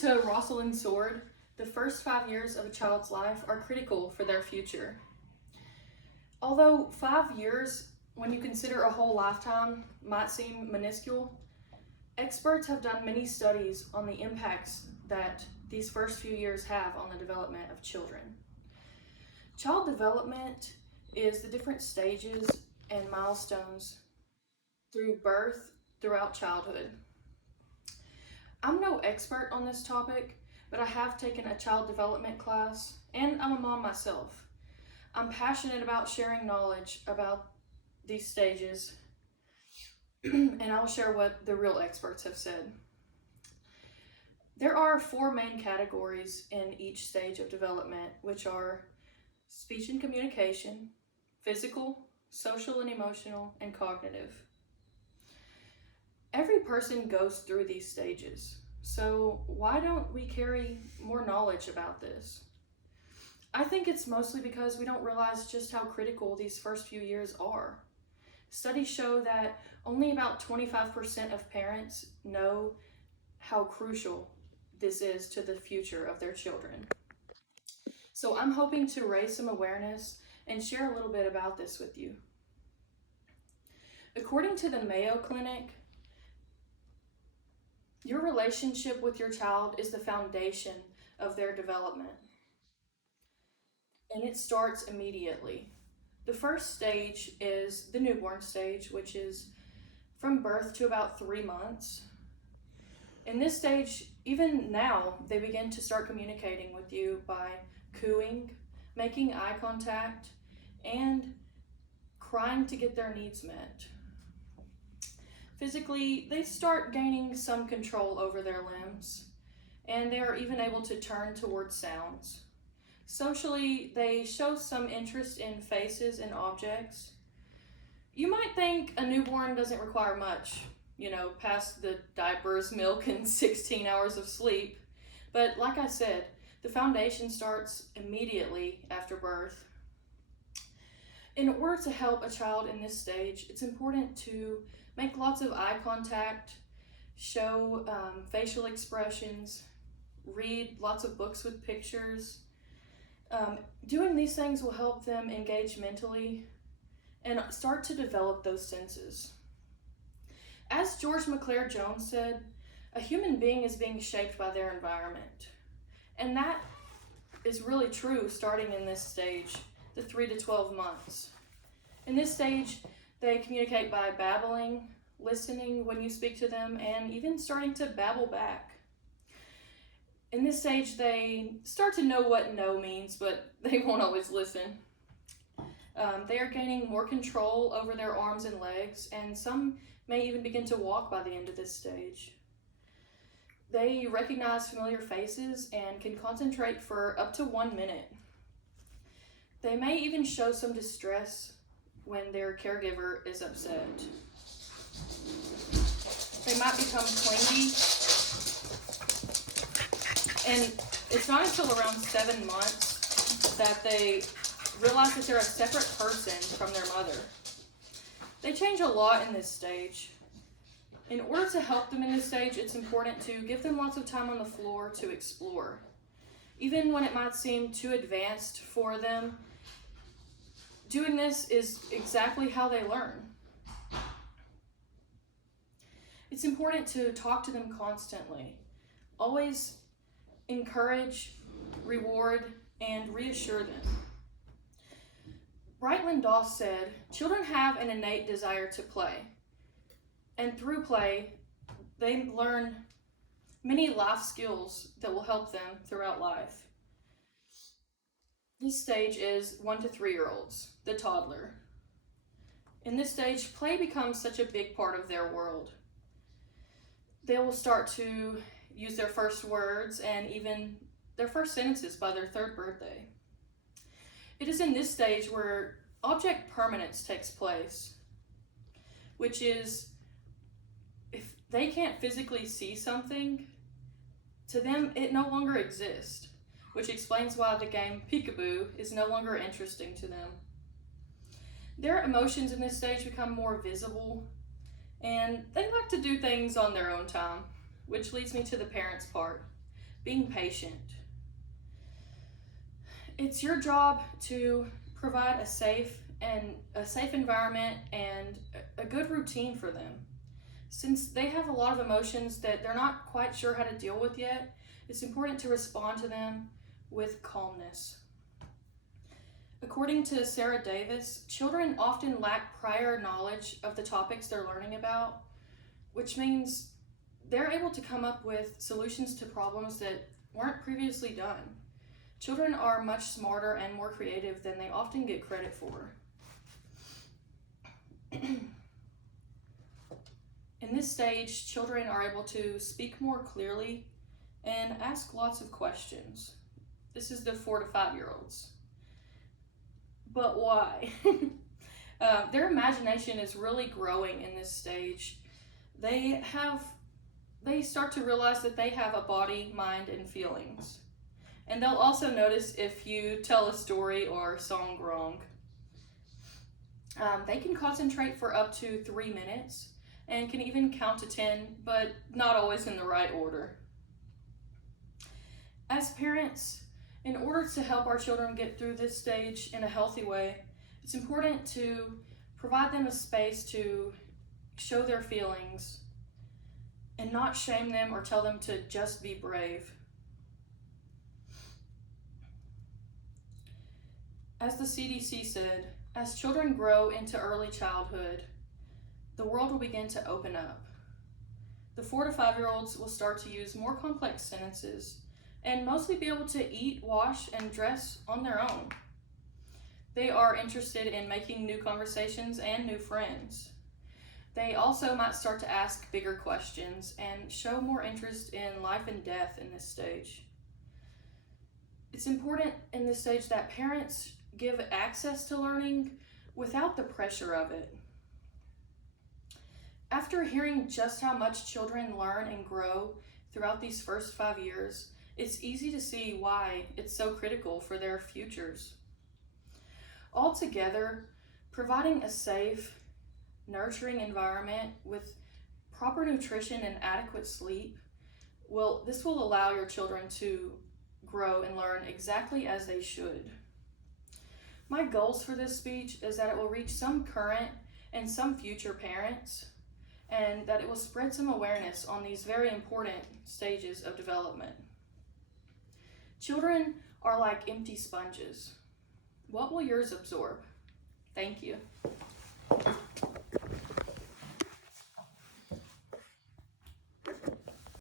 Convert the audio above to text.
to Rosalind Sword, the first 5 years of a child's life are critical for their future. Although 5 years, when you consider a whole lifetime, might seem minuscule, experts have done many studies on the impacts that these first few years have on the development of children. Child development is the different stages and milestones through birth throughout childhood. I'm no expert on this topic, but I have taken a child development class, and I'm a mom myself. I'm passionate about sharing knowledge about these stages, and I'll share what the real experts have said. There are 4 main categories in each stage of development, which are speech and communication, physical, social and emotional, and cognitive. Every person goes through these stages, so why don't we carry more knowledge about this? I think it's mostly because we don't realize just how critical these first few years are. Studies show that only about 25% of parents know how crucial this is to the future of their children. So I'm hoping to raise some awareness and share a little bit about this with you. According to the Mayo Clinic, your relationship with your child is the foundation of their development, and it starts immediately. The first stage is the newborn stage, which is from birth to about 3 months. In this stage, even now, they begin to start communicating with you by cooing, making eye contact, and crying to get their needs met. Physically, they start gaining some control over their limbs, and they are even able to turn towards sounds. Socially, they show some interest in faces and objects. You might think a newborn doesn't require much, past the diapers, milk, and 16 hours of sleep. But like I said, the foundation starts immediately after birth. In order to help a child in this stage, it's important to make lots of eye contact, show facial expressions, read lots of books with pictures. Doing these things will help them engage mentally and start to develop those senses. As George McClare Jones said, a human being is being shaped by their environment. And that is really true starting in this stage, the 3 to 12 months. In this stage, they communicate by babbling, listening when you speak to them, and even starting to babble back. In this stage, they start to know what no means, but they won't always listen. They are gaining more control over their arms and legs, and some may even begin to walk by the end of this stage. They recognize familiar faces and can concentrate for up to 1 minute. They may even show some distress when their caregiver is upset. They might become clingy, and it's not until around 7 months that they realize that they're a separate person from their mother. They change a lot in this stage. In order to help them in this stage, it's important to give them lots of time on the floor to explore. Even when it might seem too advanced for them, doing this is exactly how they learn. It's important to talk to them constantly. Always encourage, reward, and reassure them. Brightland Doss said, "Children have an innate desire to play. And through play, they learn many life skills that will help them throughout life." This stage is 1 to 3-year-olds, the toddler. In this stage, play becomes such a big part of their world. They will start to use their first words and even their first sentences by their 3rd birthday. It is in this stage where object permanence takes place, which is if they can't physically see something, to them it no longer exists, which explains why the game Peekaboo is no longer interesting to them. Their emotions in this stage become more visible, and they like to do things on their own time, which leads me to the parents' part. being patient. It's your job to provide a safe environment and a good routine for them. Since they have a lot of emotions that they're not quite sure how to deal with yet, it's important to respond to them with calmness. According to Sarah Davis, children often lack prior knowledge of the topics they're learning about, which means they're able to come up with solutions to problems that weren't previously done. Children are much smarter and more creative than they often get credit for. In this stage, children are able to speak more clearly and ask lots of questions. This is the 4 to 5 year olds. But why? Their imagination is really growing in this stage. They start to realize that they have a body, mind, and feelings. And they'll also notice if you tell a story or song wrong. They can concentrate for up to 3 minutes and can even count to 10, but not always in the right order. As parents, in order to help our children get through this stage in a healthy way, it's important to provide them a space to show their feelings and not shame them or tell them to just be brave. As the CDC said, as children grow into early childhood, the world will begin to open up. The 4 to 5 year olds will start to use more complex sentences and mostly be able to eat, wash, and dress on their own. They are interested in making new conversations and new friends. They also might start to ask bigger questions and show more interest in life and death in this stage. It's important in this stage that parents give access to learning without the pressure of it. After hearing just how much children learn and grow throughout these first 5 years, it's easy to see why it's so critical for their futures. Altogether, providing a safe, nurturing environment with proper nutrition and adequate sleep, this will allow your children to grow and learn exactly as they should. My goals for this speech is that it will reach some current and some future parents, and that it will spread some awareness on these very important stages of development. Children are like empty sponges. What will yours absorb? Thank you.